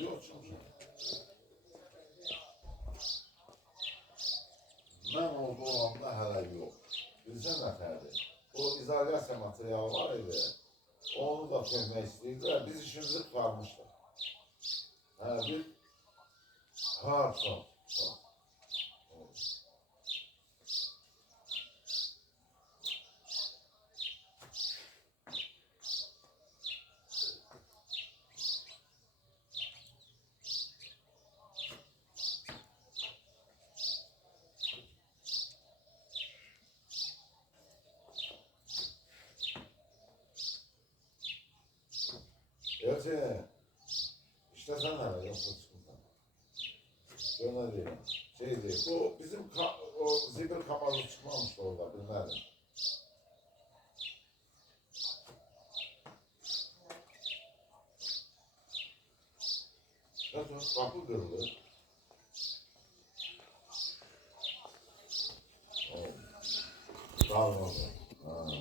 Yok çünkü. Ben orada olanda hələ yox. Bilsən nətərdir? O izolasiya materialı var idi. Onu da tökmək istəyirlər. Biz işimizi tutarmışlar. Bir çok. Gerçi işte sen hala yoksa çıkmışsın. Öyle değil. Şey değil. Bu bizim o zibir kamalı çıkmamıştı orada bilmedim. Zaten kapı kırıldı. Oh. Sağ olun.